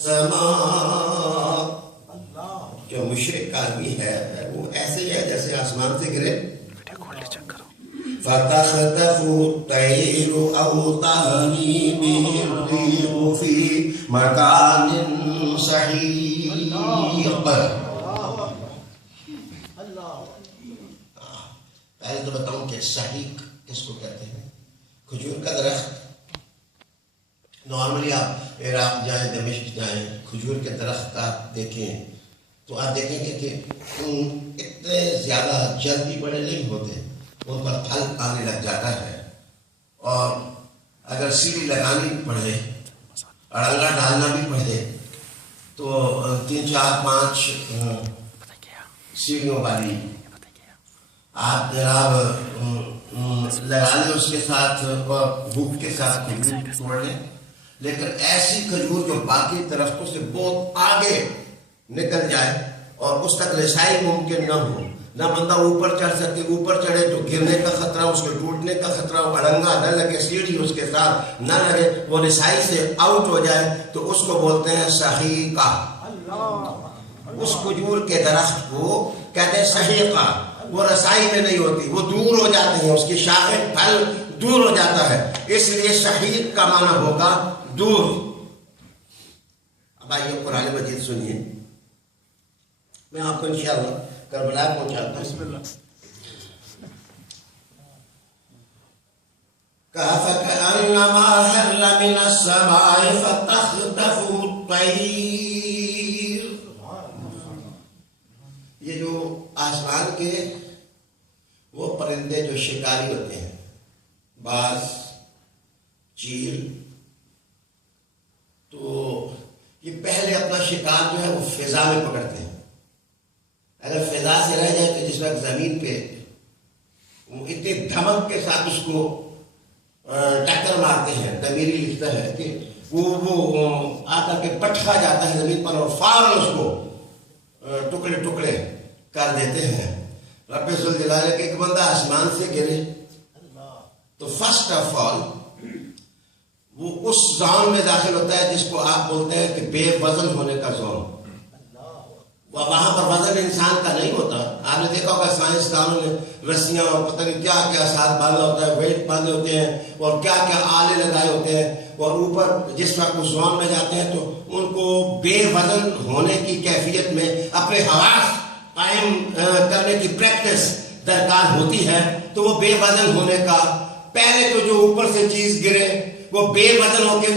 جو مشرک آدمی ہے وہ ایسے ہی ہے جیسے آسمان سے گرے فَتَخْطَفُ الطَّيْرُ أَوْ تَهْوِي بِهِ الرِّيحُ فِي مَكَانٍ سَحِيقٍ۔ پہلے تو بتاؤں کہ سحیق کس کو کہتے ہیں؟ کھجور کا درخت۔ نارملی آپ عراق جائیں، دمشق جائیں، کھجور کے درخت آپ دیکھیں تو آپ دیکھیں گے کہ اتنے زیادہ جلدی بڑے نہیں ہوتے، ان پر پھل آنے لگ جاتا ہے، اور اگر سیڑھی لگانی پڑے، اڑنگا ڈالنا بھی پڑے تو 3 4 5 سیڑھیوں والی آپ جناب لگا لیں اس کے ساتھ اور بھوک کے ساتھ کھجور توڑ لیں، لیکن ایسی کھجور جو باقی درختوں سے بہت آگے نکل جائے اور اس تک رسائی ممکن نہ ہو، نہ بندہ اوپر چڑھ سکے، اوپر چڑھے تو گرنے کا خطرہ، اس کے ٹوٹنے کا خطرہ، اڑنگا نہ لگے، سیڑھی اس کے ساتھ نہ لگے، وہ رسائی سے آؤٹ ہو جائے، تو اس کو بولتے ہیں سحیقہ۔ اس کھجور کے درخت کو کہتے ہیں سحیقہ۔ وہ رسائی میں نہیں ہوتی، وہ دور ہو جاتے ہیں، اس کی شاخیں پھل دور ہو جاتا ہے، اس لیے سحیق کا معنی ہوگا دور۔ اب آئیے قرآن مجید سنیے، میں آپ کو انشاءاللہ کربلا پہنچاتا ہوں۔ بسم اللہ۔ فَكَأَنَّمَا حَلَّ مِنَ السَّمَاءِ فَتَخْطَفُهُ الطَّيْرُ۔ یہ جو آسمان کے وہ پرندے جو شکاری ہوتے ہیں، باز، چیل، تو یہ پہلے اپنا شکار جو ہے وہ فضا میں پکڑتے ہیں۔ اگر فضا سے رہ جائے تو جس وقت زمین پہ وہ اتنی دھمک کے ساتھ اس کو ٹکر مارتے ہیں، دمیری لکھتا ہے کہ وہ آ کر کے پٹ کھا جاتا ہے زمین پر اور فوراً اس کو ٹکڑے ٹکڑے کر دیتے ہیں۔ رب ذوالجلال کہ ایک بندہ آسمان سے گرے تو فرسٹ آف آل وہ اس زون میں داخل ہوتا ہے جس کو آپ بولتے ہیں کہ بے وزن ہونے کا زون۔ وہاں پر وزن انسان کا نہیں ہوتا۔ آپ نے دیکھا ہوگا سائنسدانوں نے رسیاں اور پتہ نہیں کیا کیا ساتھ باندھا ہوتا ہے، ویٹ باندھے ہوتے ہیں اور کیا کیا آلے لگائے ہوتے ہیں، اور اوپر جس وقت اس زون میں جاتے ہیں تو ان کو بے وزن ہونے کی کیفیت میں اپنے حواس قائم کرنے کی پریکٹس درکار ہوتی ہے، تو وہ بے وزن ہونے کا پہلے تو جو اوپر سے چیز گرے وہ بے وزن ہو کے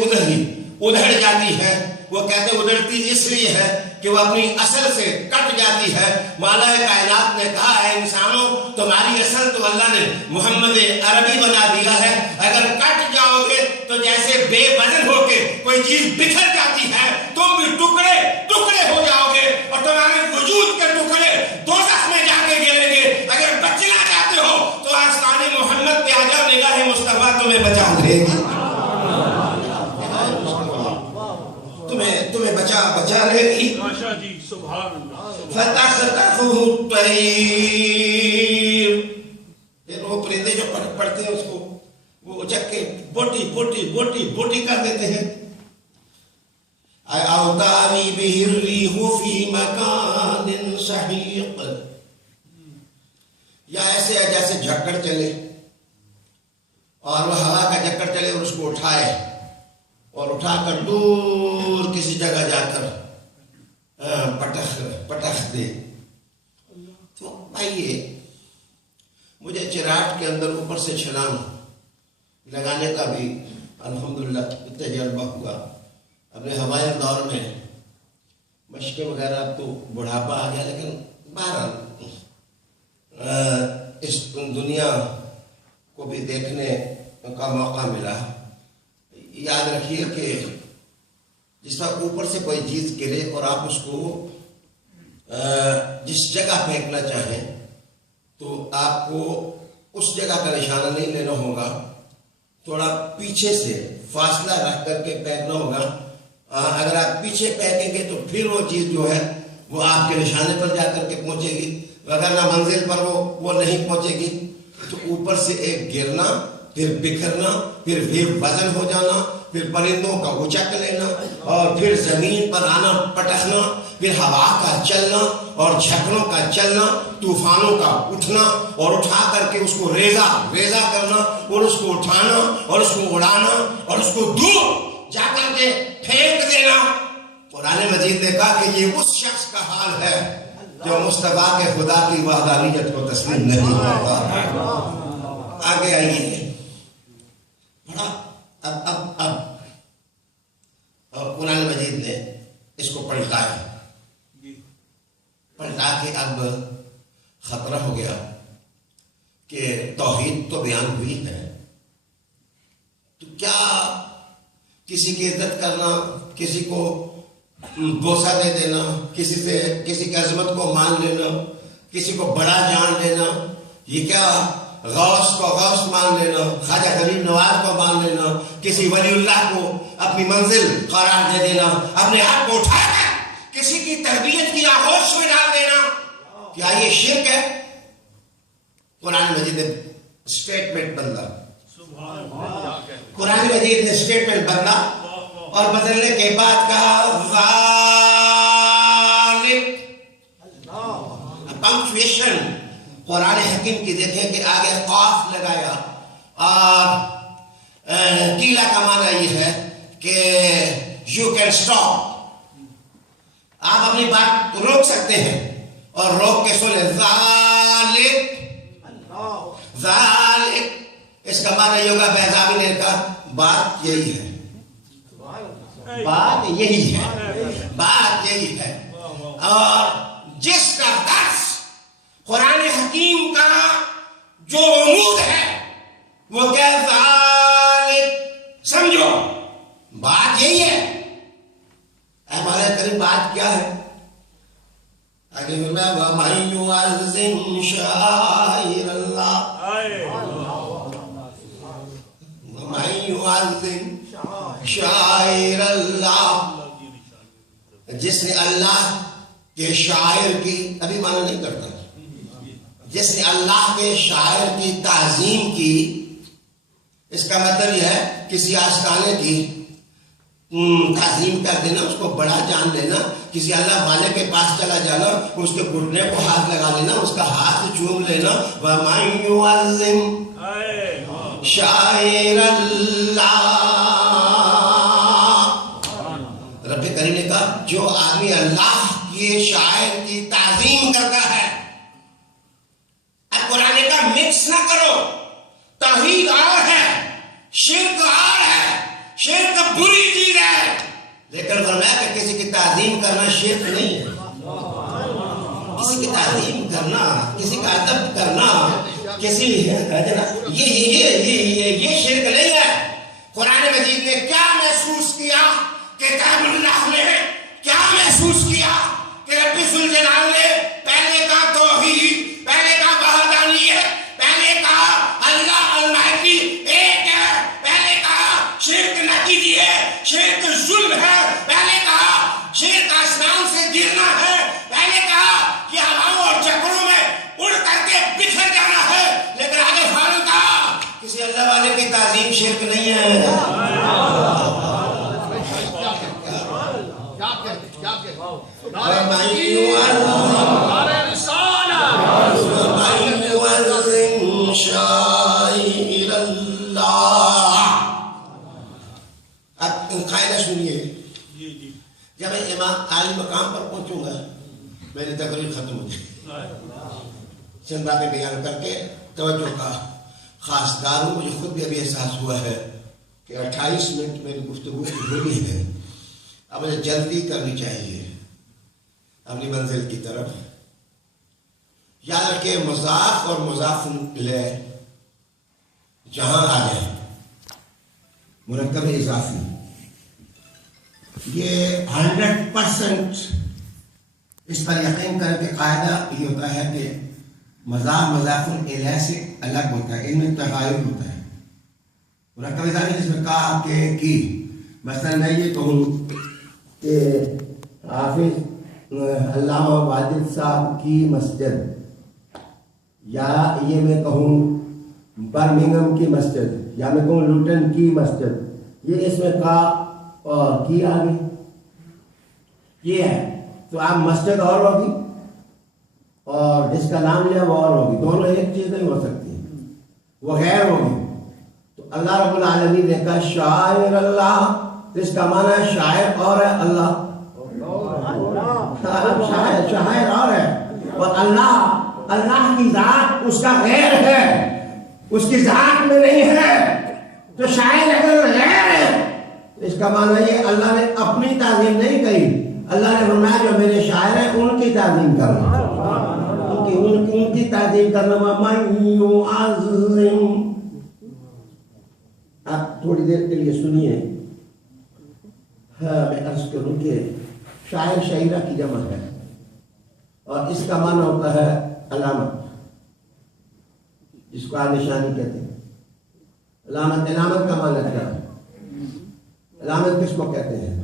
ادھر جاتی ہے۔ وہ کہتے ہیں ادھرتی اس لیے ہے کہ وہ اپنی اصل سے کٹ جاتی ہے۔ مولا کائنات نے کہا ہے انسانوں تمہاری اصل تو اللہ نے محمد عربی بنا دیا ہے، اگر کٹ جاؤ گے تو جیسے بے وزن ہو کے کوئی چیز بکھر جاتی ہے تم بھی ٹکڑے ٹکڑے ہو جاؤ گے اور تمہارے وجود کے ٹکڑے دوزخ میں جا کے گریں گے۔ اگر بچنا چاہتے ہو تو آستانے محمد پہ آ جاؤ، نگاہ مصطفیٰ تمہیں بچا دے گی، تمہیں بچا رہے گی۔ فَتَخْطَفُهُ الطَّيْرُ۔ وہ پرندے جو پڑتے ہیں اس کو وہ اچک کے بوٹی بوٹی بوٹی بوٹی کر دیتے ہیں۔ أَوْ تَهْوِي بِهِ الرِّيحُ فِي مَكَانٍ سَحِيقٍ۔ یا ایسے ہے جیسے جھکڑ چلے اور وہ ہوا کا جھکڑ چلے اور اس کو اٹھائے اور اٹھا کر دور کسی جگہ جا کر پٹخ دے۔ تو آئیے مجھے چراٹ کے اندر اوپر سے چھلانگ لگانے کا بھی الحمدللہ تجربہ ہوا۔ اپنے ہمارے دور میں مشقیں وغیرہ اب تو بڑھاپا آ گیا، لیکن بہرحال اس دنیا کو بھی دیکھنے کا موقع ملا۔ یاد رکھیے کہ جس وقت اوپر سے کوئی چیز گرے اور آپ اس کو جس جگہ پھینکنا چاہیں تو آپ کو اس جگہ کا نشانہ نہیں لینا ہوگا، تھوڑا پیچھے سے فاصلہ رکھ کر کے پھینکنا ہوگا۔ اگر آپ پیچھے پھینکیں گے تو پھر وہ چیز جو ہے وہ آپ کے نشانے پر جا کر کے پہنچے گی، وغیرہ منزل پر وہ نہیں پہنچے گی۔ تو اوپر سے ایک گرنا، پھر بکھرنا، پھر وزن ہو جانا پھر پرندوں کا اچک لینا، اور پھر زمین پر آنا پٹکنا، پھر ہوا کا چلنا اور جھکڑوں کا چلنا، طوفانوں کا اٹھنا اور اٹھا کر کے اس کو ریزہ کرنا اور اس کو اٹھانا اور اس کو اڑانا اور اس کو دور جا کر کے پھینک دینا۔ قرآن مجید نے کہا کہ یہ اس شخص کا حال ہے جو مصطفیٰ کے خدا کی وحدانیت کو تسلیم نہیں کرتا۔ آگے آئیے، اب قرآن مجید نے اس کو پلٹا کے اب خطرہ ہو گیا کہ توحید تو بیان ہوئی ہے، تو کیا کسی کی عزت کرنا، کسی کو بوسہ دے دینا، کسی کی عظمت کو مان لینا، کسی کو بڑا جان لینا، یہ کیا غوث کو غوث مان لینا، خواجہ غریب نواز کو مان لینا، کسی ولی اللہ کو اپنی منزل قرار دے دینا، اپنے آپ کو اٹھا کر کسی کی تربیت کی آغوش میں ڈال دینا، کیا یہ شرک ہے؟ قرآن مجید نے اسٹیٹمنٹ بدلا، قرآن مجید نے اسٹیٹمنٹ بدلا اور بدلنے کے بعد کہا پنکچویشن قرآن حکیم کی دیکھیں کہ آگے قاف لگایا اور قیلا کا معنی یہ ہے کہ یو کین اسٹاپ، آپ اپنی بات روک سکتے ہیں اور روک کے سنیں ذالک، اس کا معنی یہ ہوگا بیضاوی نے کہا بات یہی ہے، بات یہی ہے، بات یہی ہے۔ اور جس کا درس قرآن حکیم کا جو عمود ہے وہ کیا ذالک، سمجھو بات یہی ہے۔ اے مولا کریم بات کیا ہے؟ آگے فرمایا وَمَن يُعَظِّمْ شَعَائِرَ اللَّهِ، وَمَن يُعَظِّمْ شَعَائِرَ اللَّهِ، جس نے اللہ کے شاعر کی، ابھی معنی نہیں کرتا، جس نے اللہ کے شاعر کی تعظیم کی، اس کا مطلب یہ ہے کسی آستانے کی تعظیم کر دینا، اس کو بڑا جان لینا، کسی اللہ والے کے پاس چلا جانا، اس کے گھٹنے کو ہاتھ لگا لینا، اس کا ہاتھ چوم لینا۔ وَمَن يُعَظِّمْ شَعَائِرَ اللَّهِ، رب کریم نے کہا جو آدمی اللہ کے شاعر کی تعظیم کرتا ہے، اب قرآن کا مکس نہ کرو، توحید اور ہے، شرک اور ہے، شرک بری چیز ہے، لیکن فرمایا کہ کسی کی تعظیم کرنا شرک نہیں ہے، کسی کی تعظیم کرنا، کسی کا ادب کرنا، کسی یہ شرک نہیں ہے۔ قرآن مجید نے کیا محسوس کیا، کتاب اللہ نے کیا محسوس کیا کہ رب ذوالجلال نے پہلے کا توحید، پہلے کا وحدانیت، پہلے کا اللہ المائٹی ایک ہے، پہلے کہا شرک نہ کیجیے، شرک ظلم ہے، پہلے کہا شرک آسمان سے گرنا ہے، پہلے کہا کہ ہواؤں اور چکروں میں اڑ کر کے بکھر جانا ہے، لیکن آگے فوراً کہا کسی اللہ والے کی تعظیم شرک نہیں ہے۔ قاعدہ سنیے، جب میں امام عالی مقام پر پہنچوں گا میری تقریر ختم ہو جائے، چند باتیں بیان کر کے توجہ کا خاص دار ہوں۔ مجھے خود بھی ابھی احساس ہوا ہے کہ 28 منٹ میری گفتگو کی ہوئی ہے، اب مجھے جلدی کرنی چاہیے اپنی منزل کی طرف۔ یاد رکھیں مضاف اور مضاف الیہ جہاں آ جائے مرکب اضافی، یہ 100% اس پر یقین کر کے قاعدہ یہ ہوتا ہے کہ مضاف مضاف الیہ سے الگ ہوتا ہے، ان میں تغایر ہوتا ہے۔ مرکب اضافی جس میں کہا کہ کی، مثلا میں یہ کہوں کہ حافظ علامہ واجد صاحب کی مسجد، یا یہ میں کہوں برمنگم کی مسجد، یا میں کہوں لوٹن کی مسجد، یہ اس میں کا اور کی آگے یہ ہے، تو آپ مسجد اور ہوگی اور جس کا نام لیا وہ اور ہوگی، دونوں ایک چیز نہیں ہو سکتی، وہ غیر ہوگی۔ تو اللہ رب العالمین نے کہا شاعر اللہ، اس کا معنی ہے شاعر اور ہے اللہ، شاعر اور ہے، اور اللہ کی ذات اس کا غیر ہے، اس کی ذات میں نہیں ہے۔ تو شاعر اگر غیر ہے اس کا معنی یہ اللہ نے اپنی تعظیم نہیں کہی، اللہ نے فرمایا جو میرے شاعر ہیں ان کی تعظیم کرنا، ان کی تعظیم کرنا۔ وَمَن يُعَظِّمْ، آپ تھوڑی دیر کے لیے سنیے، میں عرض کروں کہ شاعر شاعرہ کی جمع ہے اور اس کا معنی ہوتا ہے علامت، جس کو آپ نشانی کہتے ہیں۔ علامت کا معنی کیا ہے؟ علامت کس کو کہتے ہیں؟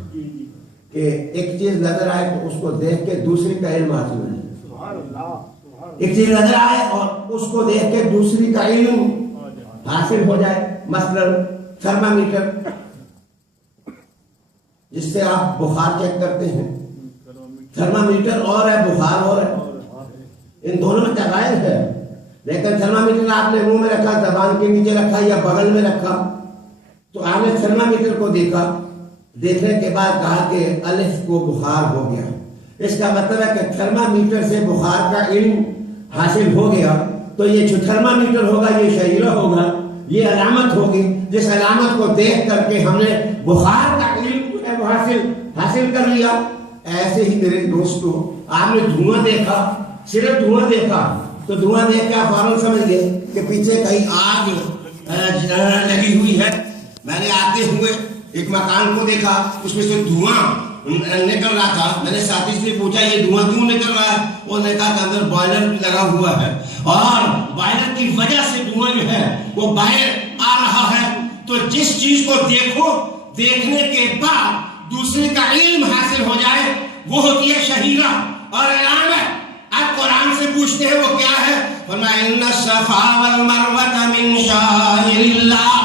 کہ ایک چیز نظر آئے تو اس کو دیکھ کے دوسری کا علم حاصل ہو جائے، ایک چیز نظر آئے اور اس کو دیکھ کے دوسری کا علم حاصل ہو جائے۔ مثلا تھرمامیٹر، جس سے آپ بخار چیک کرتے ہیں، تھرمامیٹر اور ہے بخار اور ہے، ان دونوں میں تغیر ہے، لیکن تھرمامیٹر آپ نے منہ میں رکھا، زبان کے نیچے رکھا یا بغل میں رکھا، تو آپ نے تھرمامیٹر کو دیکھا، دیکھنے کے بعد کہا کہ الف کو بخار ہو گیا، اس کا مطلب ہے کہ تھرمامیٹر سے بخار کا علم حاصل ہو گیا۔ تو یہ جو تھرمامیٹر ہوگا یہ شعیرہ ہوگا، یہ علامت ہوگی، جس علامت کو دیکھ کر کے ہم نے بخار کا علم جو ہے وہ حاصل کر لیا۔ ایسے ہی میرے دوستو، آپ نے دھواں دیکھا، صرف دھواں دیکھا تو دھواں دیکھ کے آپ فوراً سمجھ گئے کہ پیچھے کہیں آگ لگی ہوئی ہے۔ میں نے آتے ہوئے ایک مکان کو دیکھا، اس میں سے دھواں نکل رہا تھا، میں نے ساتھی سے پوچھا یہ دھواں کیوں نکل رہا ہے؟ وہ نے کہا کہ اندر بوائلر لگا ہوا ہے اور بوائلر کی وجہ سے دھواں جو ہے وہ باہر آ رہا ہے۔ تو جس چیز کو دیکھو، دیکھنے کے بعد دوسرے کا علم حاصل ہو جائے، وہ ہوتی ہے شہیرہ اور علامت۔ آپ قرآن سے پوچھتے ہیں وہ کیا ہے؟ فرمایا ان الصفا والمروہ من شعائر اللہ،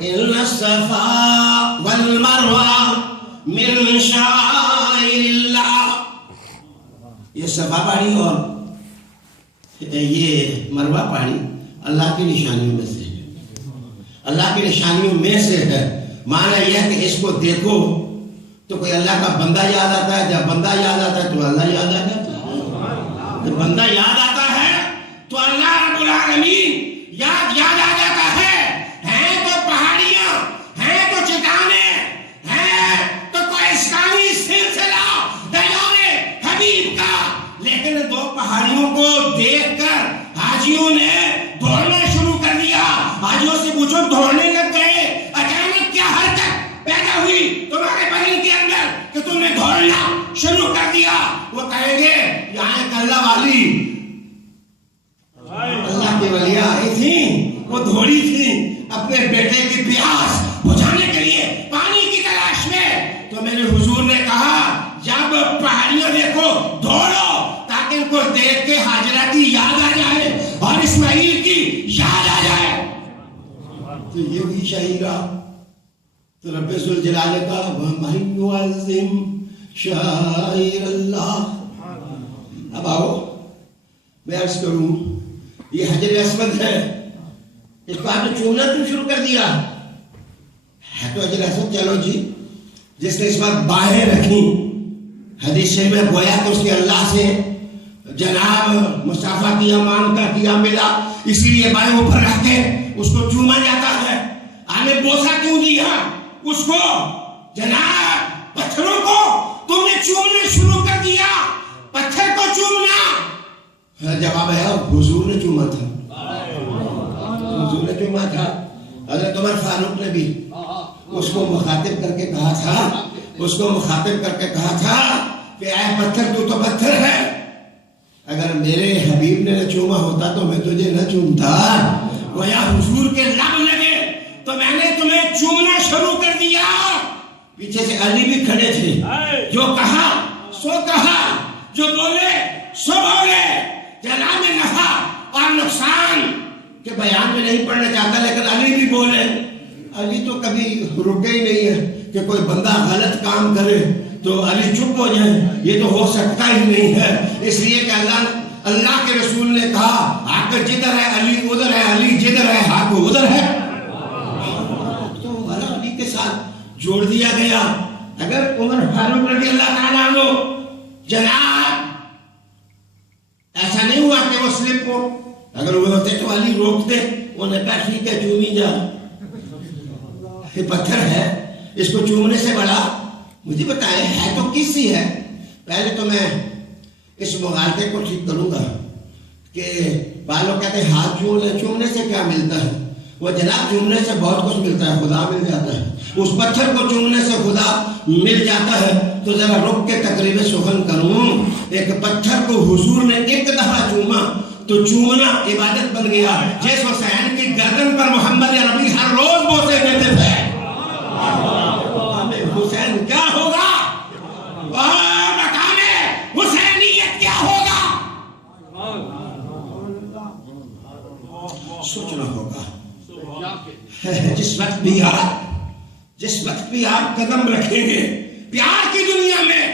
ان الصفا والمروہ من شعائر اللہ۔ یہ صفا پہاڑی اور یہ مروہ پہاڑی اللہ کی نشانیوں میں سے ہے، اللہ کی نشانیوں میں سے ہے۔ معنی یہ ہے کہ اس کو دیکھو تو کوئی اللہ کا بندہ یاد آتا ہے، جب بندہ یاد آتا ہے تو اللہ یاد آتا ہے، جب بندہ یاد آتا ہے تو اللہ رب العالمین یاد آ جاتا ہے۔ ہیں تو پہاڑیاں، ہیں تو چٹانیں، ہیں تو کوہستانی سلسلہ دریا حبیب کا، لیکن دو پہاڑیوں کو دیکھ کر حاجیوں نے دوڑنا شروع کر دیا۔ حاجیوں سے پوچھو دوڑنے لگ گئے، اچانک کیا حرکت پیدا ہوئی تمہارے بدن کے اندر کہ تم نے دوڑنا شروع کر دیا؟ وہ کہیں گے یہاں ایک اللہ والی، اللہ کی ولیاں آئی تھیں، وہ دوڑی تھیں اپنے بیٹے کی پیاس بجھانے کے لیے پانی کی تلاش میں۔ تو میرے حضور نے کہا جب پہاڑیاں دیکھو دوڑو، تاکہ ان کو دیکھ کے ہاجرہ کی یاد آ جائے اور اسماعیل کی یاد آ جائے۔ تو یہ بھی شہیرہ۔ تو رب ذوالجلال کا وَمَن يُعَظِّمْ شَعَائِرَ اللَّهِ۔ اب آؤ میں عرض کروں، یہ حجر اسود ہے، اس کو آپ نے چومنا کیوں شروع کر دیا ہے؟ تو حجر اسود چلو جی، جس نے اس وقت باہیں رکھی، حدیث شریف میں گویا کہ اس کے اللہ سے جناب مصافحہ کیا، مان کا کیا، ملا، اسی لیے بائیں اوپر رکھ کے اس کو چوما جاتا ہے۔ آپ نے بوسا کیوں دیا اس کو؟ جناب پتھروں کو تم نے چومنا شروع کر دیا، پتھر کو چومنا۔ جواب ہے حضور نے چوما تھا، حضور نے چوما تھا۔ حضرت عمر فاروق نے بھی اس کو مخاطب کر کے کہا تھا، اس کو مخاطب کر کے کہا تھا کہ اے پتھر تو پتھر ہے، اگر میرے حبیب نے نہ چوما ہوتا تو میں تجھے نہ چومتا۔ گویا حضور کے لب لگے تو میں نے تمہیں چومنا شروع کر دیا۔ پیچھے سے علی بھی کھڑے تھے، جو کہا سو کہا، جو بولے سو بولے۔ جناب نفع اور نقصان کے بیان میں نہیں پڑھنا چاہتا، لیکن علی بھی بولے علی تو کبھی رکے ہی نہیں ہے کہ کوئی بندہ غلط کام کرے تو علی چپ ہو جائے، یہ تو ہو سکتا ہی نہیں ہے، اس لیے کہ اللہ کے رسول نے کہا حق جدھر ہے علی ادھر ہے، علی جدھر ہے حق ادھر ہے، تو علی کے ساتھ جوڑ دیا گیا۔ اگر عمر فاروق رضی اللہ تعالیٰ عنہ جناب ایسا نہیں ہوا کہ وہ سلپ ہو، اگر وہ ہوتے تو علی روکتے، انہوں نے کہا ٹھیک ہے چومی جا، یہ پتھر ہے اس کو چومنے سے بڑا مجھے بتائیں ہے تو کس سی ہے۔ پہلے تو میں اس مغالطے کو ٹھیک کروں گا کہ بعض لوگ کہتے ہیں ہاتھ چومنے سے کیا ملتا ہے، وہ جناب چومنے سے بہت کچھ ملتا ہے، خدا مل جاتا ہے، اس پتھر کو چومنے سے خدا مل جاتا ہے۔ تو ذرا رک کے تقریب سخن کروں، ایک پتھر کو حضور نے ایک دفعہ چوما تو چومنا عبادت بن گیا۔ جیس حسین کی گردن پر محمد عربی ہر روز بوسے دیتے تھے، حسین کیا ہوگا، مقام حسینیت کیا ہوگا، سوچنا ہوگا۔ جس وقت بھی آپ قدم رکھیں گے پیار کی دنیا میں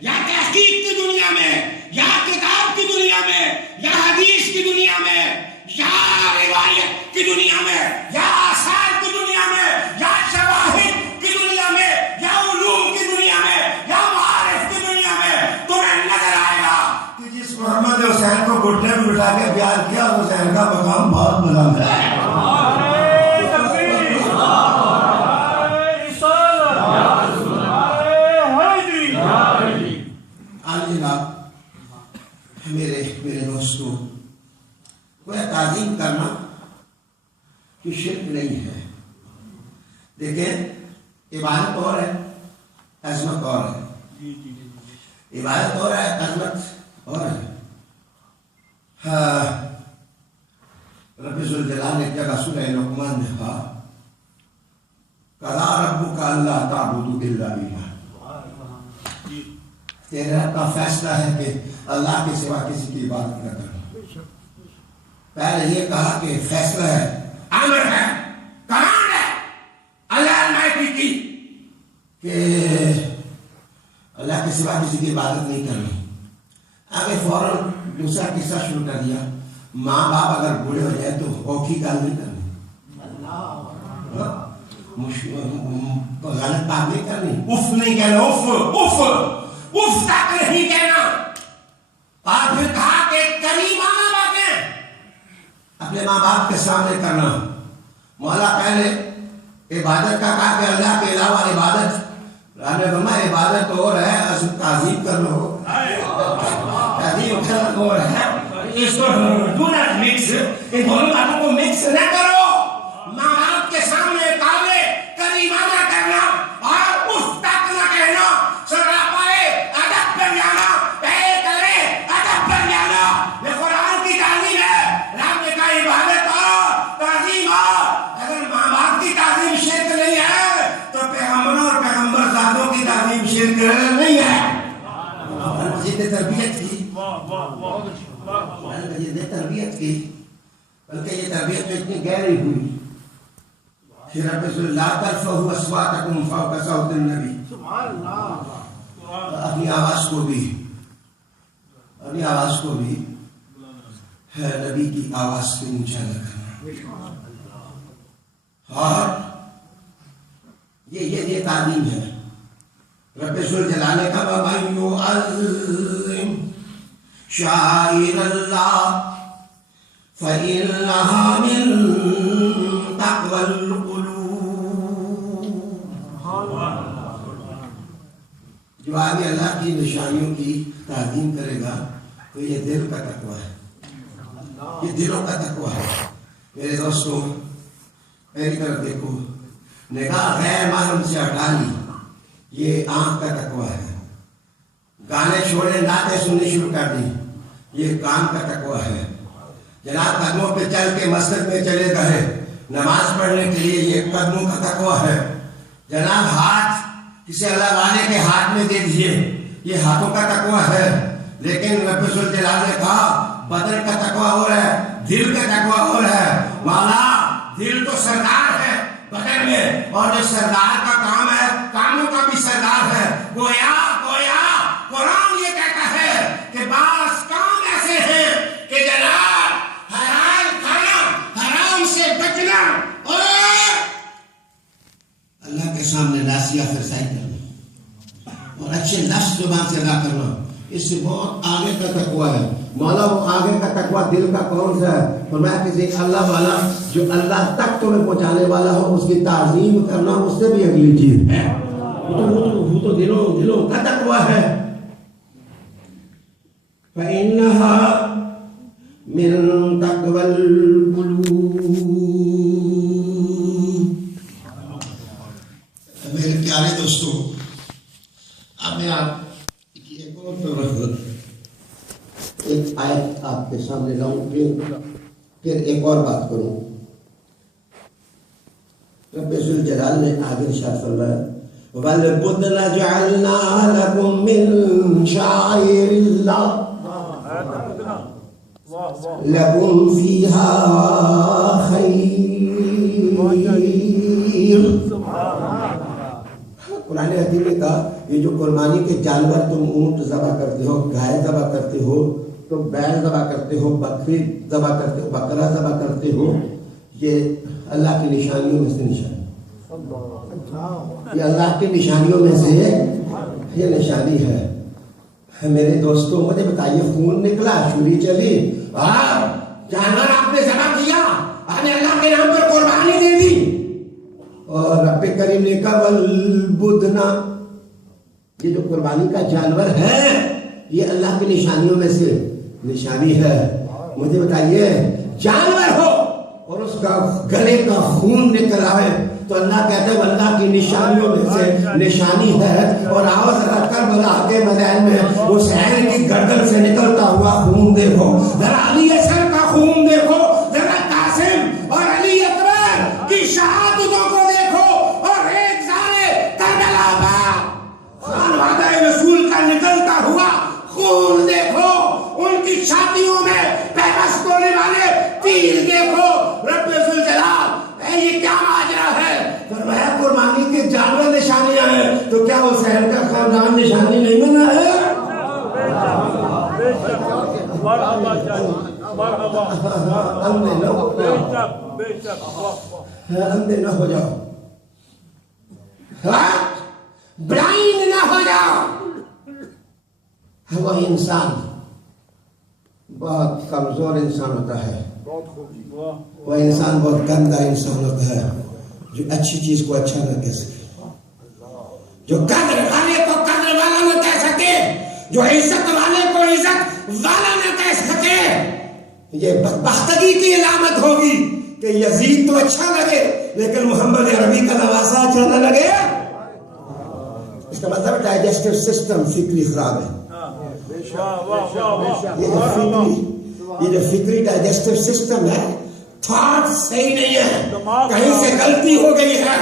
یا تحقیق کی دنیا میں یا کتاب کی دنیا میں یا حدیث کی دنیا میں یا روایت کی دنیا میں یا آثار کی دنیا میں یا شواہد کی دنیا میں یا علوم کی دنیا میں یا معارف کی دنیا میں تمہیں نظر آئے گا کہ جس محمد حسین کو گھٹنے میں بٹھا کے پیار کیا حسین کا مقام بہت بلند ہے۔ میرے دوستوں کوئی تعظیم کرنا کہ شرک نہیں ہے، دیکھیں عبادت اور ہے عظمت اور ہے، عبادت اور ہے عظمت اور ہے۔ رب ذوالجلال نے جگہ سورہ لقمان میں کہا قضا ربک الا تعبدوا الا ایہ، تیرے رب کا فیصلہ ہے کہ اللہ کے سوا کسی کی عبادت نہ کرنا۔ پہلے یہ کہا کہ فیصلہ ہے، امر ہے، کمانڈ ہے اللہ المائٹی کی کہ اللہ کے سوا کسی کی عبادت نہیں کرنی۔ آگے فوراً دوسرا قصہ شروع کر دیا، ماں باپ اگر بوڑھے ہو جائے تو اوکھی گال نہیں کرنی، غلط بات نہیں کرنی، اف نہیں کہنا، اف تک نہیں کہنا۔ اور پھر کہا کہ کریمانہ باتیں اپنے ماں باپ کے سامنے کرنا۔ مولا پہلے عبادت کا کہا کہ اللہ کے علاوہ عبادت، عبادت اور ہے، تعظیم کرنا ہو، تعظیم کرنا اور ہے، اس کو ڈو ناٹ مکس، ان دونوں باتوں کو مکس نہ کرو۔ ماں باپ کے سامنے کالے کریمانہ کرنا اور اس تک نہ کہنا، سرا پائے ادب بن جانا، پہلے کرے ادب بن جانا۔ یہ قرآن کی تعلیم ہے، رب نے کہا عبادت اور تعظیم اور، اگر ماں باپ کی تعظیم شرک نہیں ہے تو پیغمبروں اور پیغمبر زادوں کی تعظیم شرک نہیں ہے۔ یہ تربیت کی، یہ تربیت کی، بلکہ یہ تربیت تو اتنی گہری ہوئی کہ رب لا ترفعوا اصواتکم فوق صوت النبی، اپنی آواز کو بھی نبی کی آواز سے اونچا نہ کرنا۔ اور یہ تعلیم ہے رب ذوالجلال کا، وَمَن يُعَظِّمْ شَعَائِرَ اللَّهِ فَإِنَّهَا مِن تَقْوَى الْقُلُوبِ۔ جو آگے اللہ کی نشانیوں کی تعظیم کرے گا تو یہ دل کا تقویٰ ہے، یہ دلوں کا تقویٰ ہے۔ میرے دوستوں میری طرف دیکھو، نگاہ غیر محرم سے ہٹا لی، یہ آنکھ کا تقویٰ ہے۔ گانے چھوڑے نعتیں سننی شروع کر دی، یہ کان کا تقویٰ ہے۔ جناب قدموں پہ چل کے مسجد میں چلے گئے نماز پڑھنے کے لیے، یہ قدموں کا تقویٰ ہے۔ جناب ہاتھ کسی اللہ والے کے ہاتھ میں دے دیے، یہ ہاتھوں کا تقویٰ ہے۔ لیکن رب ذوالجلال نے کہا بدن کا تقویٰ ہو رہا ہے، دل کا تقویٰ ہو رہا ہے۔ مولا دل تو سردار ہے، بدن میں، اور جو سردار کا کام ہے کاموں کا بھی سردار ہے. گویا قرآن یہ کہتا ہے کہ بعض کام ایسے ہیں کہ جناب حلال کھانا، حرام سے بچنا اور اللہ کے سامنے ناسیہ فرسائی کرنا اور اچھے لفظ زبان سے ادا کرنا، اس سے بہت آگے کا تقویٰ ہے. مولا وہ آگے کا تقویٰ دل کا کون سا ہے؟ فرمایا کہ ایک اللہ والا جو اللہ تک تمہیں پہنچانے والا ہو اس کی تعظیم کرنا اس سے بھی اگلی چیز ہے. وہ تو دلوں کا تقویٰ ہے. فَإِنَّهَا مِن تَقْوَى الْقُلُوبِ. میرے پیارے دوستوں، اب میں آپ کی ایک اور ایک آیت آپ کے سامنے لاؤں، پھر ایک اور بات کروں. رب ذوالجلال نے آگے ارشاد فرمایا وَالْبُدْنَ جَعَلْنَا لَكُم مِّن شَعَائِرِ اللَّهِ لَكُمْ فِيهَا خَيْرٌ. قرآن حکیم نے کہا یہ جو قربانی کے جانور تم اونٹ ذبح کرتے ہو، گائے ذبح کرتے ہو، تم بیل ذبح کرتے ہو، بکری ذبح کرتے ہو، بکرا ذبح کرتے ہو، یہ اللہ کی نشانیوں میں سے نشانی، یہ اللہ کی نشانیوں میں سے یہ نشانی ہے. میرے دوستوں مجھے بتائیے، خون نکلا، چھری چلی، جانور آپ نے ذبح کیا، آپ نے اللہ کے نام پر قربانی دے دی، اور رب کریم نے کہا والبدنا، یہ جو قربانی کا جانور ہے یہ اللہ کی نشانیوں میں سے نشانی ہے. مجھے بتائیے جانور ہو اور اس کا گلے کا خون نکل آئے تو اللہ کہتے ہیں اللہ کی نشانیوں میں سے نشانی ہے. اور آؤ ذرا کربلا کے میدان میں حسین کی گردن سے نکلتا ہوا خون دیکھو، ذرا علی اصغر کا خون دیکھو، ذرا قاسم اور علی اکبر کی شہادتوں کو دیکھو، اور ایک سارے کربلا پر خانوادہ رسول کا نکلتا ہوا خون دیکھو، ان کی چھاتیوں میں پیوست ہونے والے تیر دیکھو. رب ذوالجلال یہ کیا ماجرا ہے؟ فرمایا قربانی کے جانور نشانیاں ہیں تو کیا حسین کا خاندان نشانی نہیں بنا ہے؟ اندھے نہ ہو جاؤ، بلائنڈ نہ ہو جاؤ. وہ انسان بہت کمزور انسان ہوتا ہے، وہ انسان بہت گندا انسان ہوتا ہے جو اچھی چیز کو اچھا نہ کہہ سکے، جو قدر والے کو قدر والا نہ کہہ سکے، جو عزت والے کو عزت والا نہ کہہ سکے. یہ بدبختگی کی علامت ہوگی کہ یزید تو اچھا لگے لیکن محمد عربی کا نواسہ اچھا نہ لگے. اس کا مطلب ڈائجسٹو سسٹم فکری خراب ہے. یہ جو فکری ڈائجسٹو سسٹم ہے، تھاٹ صحیح نہیں ہے، کہیں سے غلطی ہو گئی ہے،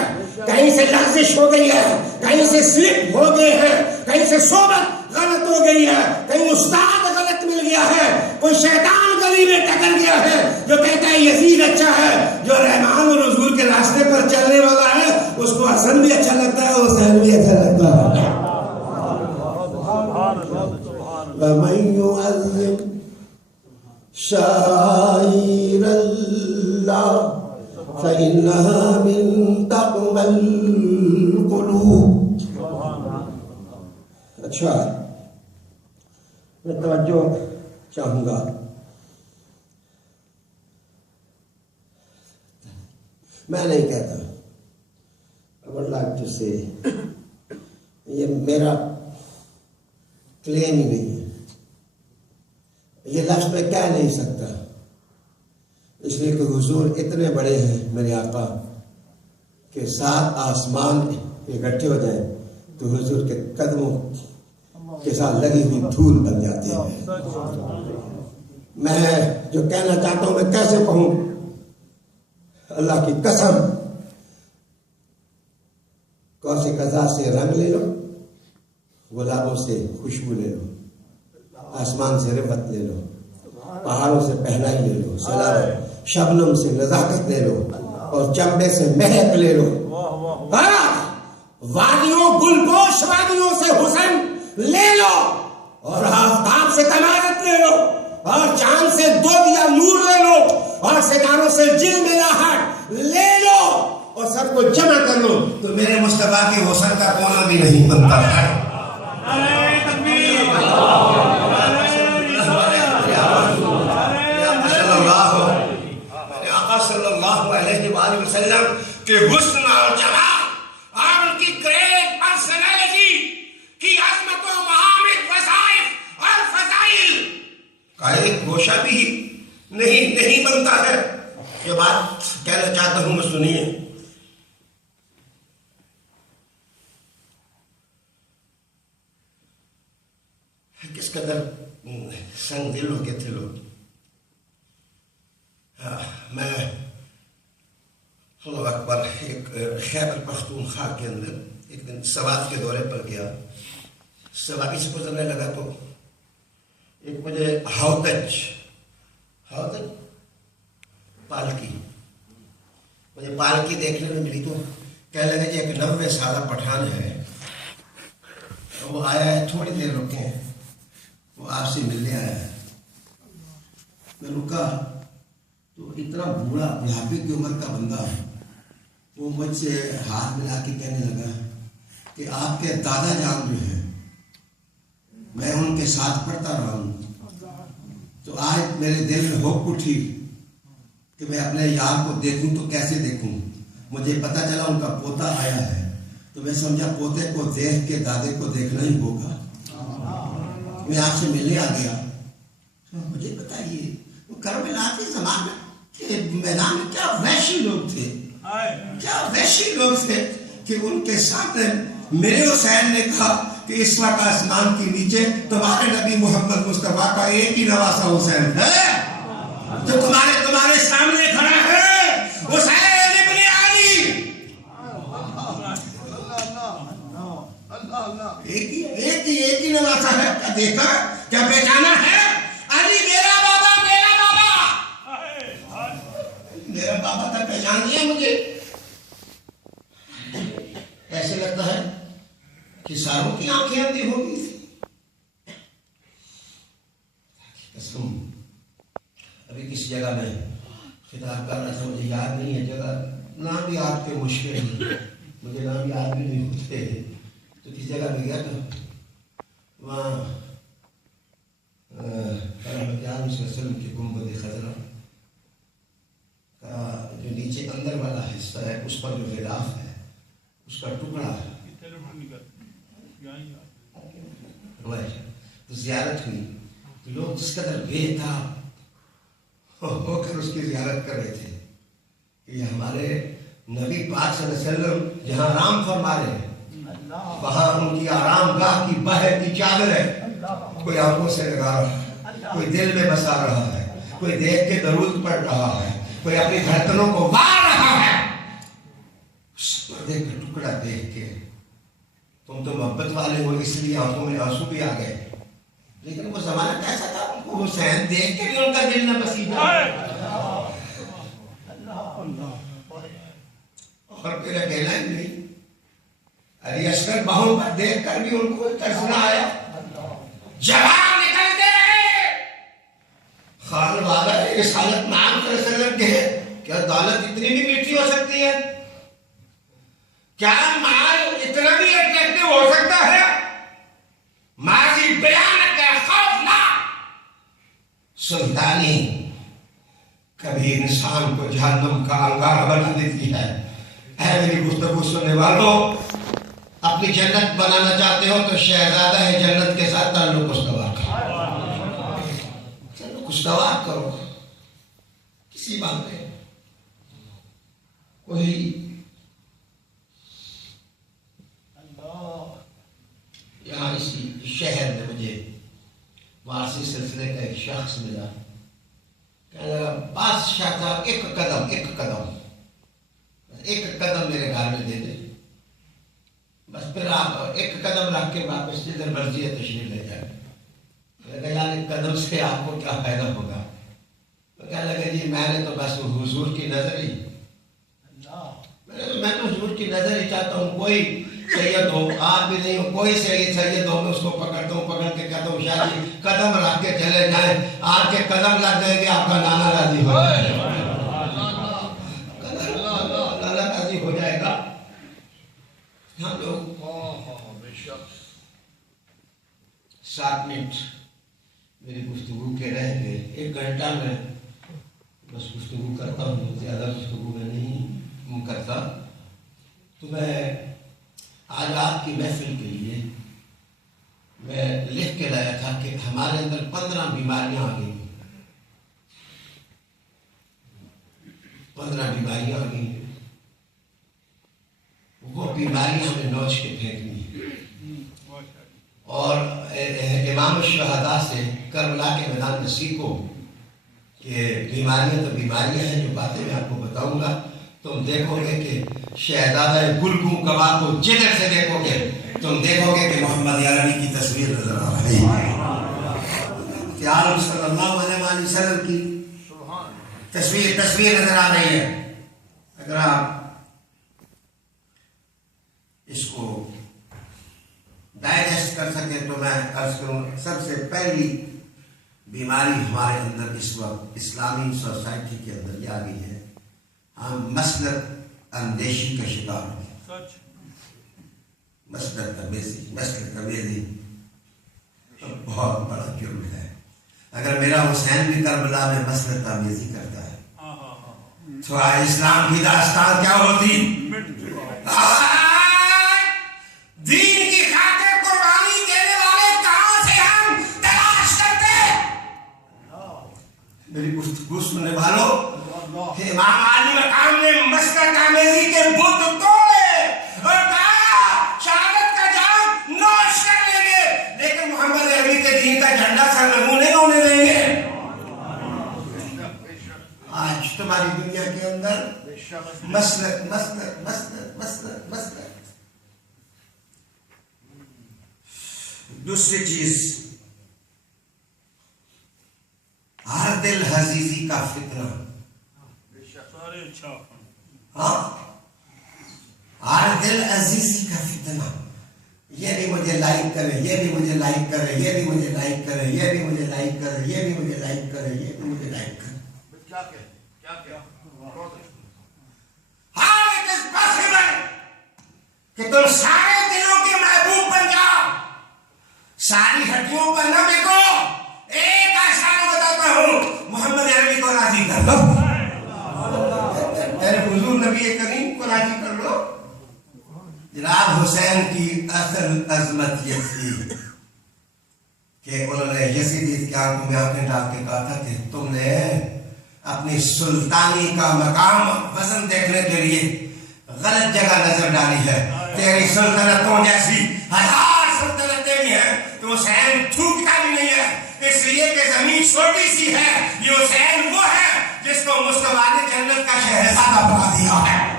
کہیں سے لغزش ہو گئی ہے، کہیں سے سلپ ہو گئے ہیں، کہیں سے صحبت غلط ہو گئی ہے، کہیں استاد غلط مل گیا ہے، کوئی شیطان گلی میں ٹکر گیا ہے جو کہتا ہے یزید اچھا ہے. جو رحمان اور حضور کے راستے پر چلنے والا ہے اس کو حسن بھی اچھا لگتا ہے، حسین بھی اچھا لگتا ہے. وَمَن يُعَظِّمْ شَعَائِرَ اللَّهِ فَإِنَّهَا مِن تَقْوَى الْقُلُوبِ. اچھا، میں توجہ چاہوں گا. میں نہیں کہتا I would like to say یہ میرا کلیم ہی نہیں ہے، یہ لفظ میں کہہ نہیں سکتا، اس لیے کہ حضور اتنے بڑے ہیں میرے آقا کہ 7 آسمان اکٹھے ہو جائیں تو حضور کے قدموں کے ساتھ لگی ہوئی دھول بن جاتی ہے. میں جو کہنا چاہتا ہوں میں کیسے کہوں؟ اللہ کی قسم، کون سے قضا سے رنگ لے لو، گلابوں سے خوشبو لے لو، آسمان سے رفت لے لو، پہاڑوں سے پہنائی لے لو، سلام شبنم سے نزاکت لے لو، اور چمڑے سے مہک لے لو. وادیوں گلگوش وادیوں سے حسن لے لو اور آفتاب سے تمازت لے لو اور چاند سے دو دیا نور لے لو اور ستاروں سے جل ملاحٹ لے لو اور سب کو جمع کر لو تو میرے مصطفیٰ کے حسن کا کونا بھی نہیں بنتا ہے. صلی اللہ علیہ وآلہ وسلم کے حسن اور جمال اور ان کی گریٹ پرسنالٹی کی عظمت و محامد وظائف اور فضائل کا ایک گوشہ بھی نہیں بنتا ہے. یہ بات کہنا چاہتا ہوں میں سنیے. کس قدر سنگ دل ہو گئے تھے لوگ. میں اللہ اکبر ایک خیبر پختونخوا کے اندر ایک دن سوات کے دورے پر گیا. سواتی سے گزرنے لگا تو ایک مجھے ہودج پالکی دیکھنے میں ملی تو کہنے لگے کہ ایک 90 سالہ پٹھان ہے وہ آیا ہے, تھوڑی دیر رکے ہیں, وہ آپ سے ملنے آیا ہے. میں رکا تو اتنا بوڑھا بڑھاپے کی عمر کا بندہ وہ مجھ سے ہاتھ ملا کے کہنے لگا کہ آپ کے دادا جان جو ہیں میں ان کے ساتھ پڑھتا رہا ہوں تو آج میرے دل میں ہوپ اٹھی کہ میں اپنے یار کو دیکھوں تو کیسے دیکھوں. مجھے پتہ چلا ان کا پوتا آیا ہے تو میں سمجھا پوتے کو دیکھ کے دادے کو دیکھنا ہی ہوگا. میں آپ سے ملنے آ گیا. مجھے بتائیے وہ کربلا کے زمانے کے میدان میں کیا وحشی لوگ تھے کہ ان کے سامنے میرے حسین نے کہا کہ اس وقت آسمان کے نیچے تمہارے نبی محمد مصطفیٰ کا ایک ہی نواسا حسین ہے جو تمہارے سامنے کھڑا ہے, حسین ابن علی. ایک ہی نواسا ہے. کیا دیکھا, کیا پہچانا ہے؟ علی میرا بابا تک پہچان دیا مجھے. ایسے لگتا ہے کہ ساروں کی آنکھیں اندھی ہو گئی تھی. ابھی کسی جگہ میں خطاب کر رہا تھا, مجھے یاد نہیں ہے جگہ, نام بھی آپ کے مشکل ہیں, مجھے نام یاد بھی نہیں ہوتے. تو کسی جگہ میں گیا تو وہاں وسلم کی گنبد خضرا کا جو نیچے اندر والا حصہ ہے اس پر جو غلاف ہے اس کا ٹکڑا ہے. تو زیارت ہوئی تو لوگ جس قدر بے تاب ہو کر اس کی زیارت کر رہے تھے کہ یہ ہمارے نبی پاک صلی اللہ علیہ وسلم جہاں آرام فرما رہے ہیں وہاں ان کی آرام گاہ کی باہر کی چادر ہے. کوئی آنکھوں سے لگا رہا ہے, کوئی دل میں بسا رہا ہے, کوئی دیکھ کے درود پڑھ رہا ہے, کوئی اپنی دھڑکنوں کو وار رہا ہے. اس پردے کا ٹکڑا دیکھ کے تم تو محبت والے ہو اس لیے آنکھوں میں آنسو بھی آ گئے, لیکن وہ زمانہ کیسا تھا ان کو حسین دیکھ کے بھی ان کا دل نہ بسیجا. اور پھر اکیلا ہی نہیں, علی اصغر بہوں پر دیکھ کر بھی ان کو ترس نہ آیا. جواب نکلتے رہے. خان والا اس حالت میں آپ صلی اللہ علیہ وسلم کے کیا دولت اتنی بھی میٹھی ہو سکتی ہے؟ کیا مال اتنا بھی اٹریکٹیو ہو سکتا ہے؟ ماضی بیان کا خوفناک سلطانی کبھی انسان کو جہنم کا انگارہ بنا دیتی ہے. اے میری گفتگو سننے والوں, اپنی جنت بنانا چاہتے ہو تو شہزادہ ہے جنت کے ساتھ تعلق استوار کرو. تعلق استوار کرو. کسی بات میں کوئی یہاں اسی شہر میں مجھے وارثی سلسلے کا ایک شخص ملا. کہنے لگا بادشاہ صاحب ایک قدم میرے گھر میں دے دے, بس پھر آپ ایک قدم رکھ کے واپس جدھر مرضی ہے تشریف لے جائیں. یعنی قدم سے آپ کو کیا فائدہ ہوگا؟ تو کہنے لگے جی میں نے تو بس حضور کی نظر ہی میں تو حضور کی نظر ہی چاہتا ہوں، کوئی سید ہو، آپ بھی نہیں ہو، کوئی سید ہو، میں اس کو پکڑتا ہوں، پکڑ کے کہتا ہوں شاہ جی قدم رکھ کے چلے جائیں، آپ کے قدم لگ جائیں گے، آپ کا نانا راضی ہو جائے گا، نانا راضی ہو جائے گا۔ ہم لوگ 7 منٹ میری گفتگو کے رہ گئے، 1 گھنٹہ میں بس گفتگو کرتا ہوں، زیادہ گفتگو میں نہیں کرتا۔ تو میں آج آپ کی محفل کے لیے میں لکھ کے لایا تھا کہ ہمارے اندر 15 بیماریاں آ گئی، 15 بیماریاں آ گئی، وہ بیماریاں ہمیں نوچ کے پھینکنی ہے۔ اور امام الشہداء سے کربلا کے میدان میں سیکھو کہ بیماریاں تو بیماریاں ہیں، جو باتیں میں آپ کو بتاؤں گا تم دیکھو گے کہ شہزادہ گلگوں کبا کو جدر سے دیکھو گے، تم دیکھو گے کہ محمد عربی کی تصویر نظر آ رہی ہے، کہ عالم صلی اللہ علیہ وسلم کی تصویر نظر آ رہی ہے۔ اگر آپ اس کو ڈائجسٹ کر سکیں تو میں عرض کروں، سب سے پہلی بیماری ہمارے اندر اس وقت اسلامی سوسائٹی کے اندر یہ آ گئی ہے، ہم مسلک اندیشی کا شکار ہیں۔ مسلک تمیزی بہت بڑا جرم ہے۔ اگر میرا حسین بھی کربلا میں مسلک تمیزی کرتا ہے تو آج اسلام کی داستان کیا ہوتی؟ دین کی خاطر قربانی دینے والے کہاں سے ہم تلاش کرتے؟ میری گفتگو سننے والوں، کہ امام علی مقام نے مسلک تمیزی کے بت توڑے اور کہا شہادت کا جام نوش کر لیں گے، لیکن محمد عربی کے دین کا جھنڈا سر نمو نہیں ہونے دیں گے۔ آج تمہاری دنیا کے اندر مسلک مسلک مسلک مسلک مسلک۔ دوسری چیز، ہر دل حزیزی کا فتنہ، ہر دل عزیزی کا فتنہ، یہ بھی مجھے لائک کرے، یہ بھی مجھے لائک کرے، یہ بھی مجھے لائک کرے، یہ بھی مجھے لائک کرے، یہ بھی مجھے لائک کرے، یہ بھی مجھے لائک کرے۔ How it is possible کہ تم سارے دلوں کے محبوب بن جاؤ، ساری ہڈیوں پر نہ بکو؟ ایک آسان بتاتا ہوں، محمد عربی کو راضی کر لو، میرے حضور نبی کریم کو راضی کر لو۔ جناب حسین کی اصل عظمت یہ تھی کہ انہوں نے یزید کی آنکھوں میں آنکھیں ڈال کے کہا تھا کہ تم نے اپنی سلطانی کا مقام وزن دیکھنے کے لیے غلط جگہ نظر ڈالی ہے، تیری سلطنتوں جیسی 1000 سلطنتیں بھی ہیں، تو حسین تھوکتا بھی نہیں ہے، اس لیے کہ زمین چھوٹی سی ہے، یہ حسین وہ ہے جس کو مصطفیٰ نے جنت کا شہزادہ بنا دیا ہے۔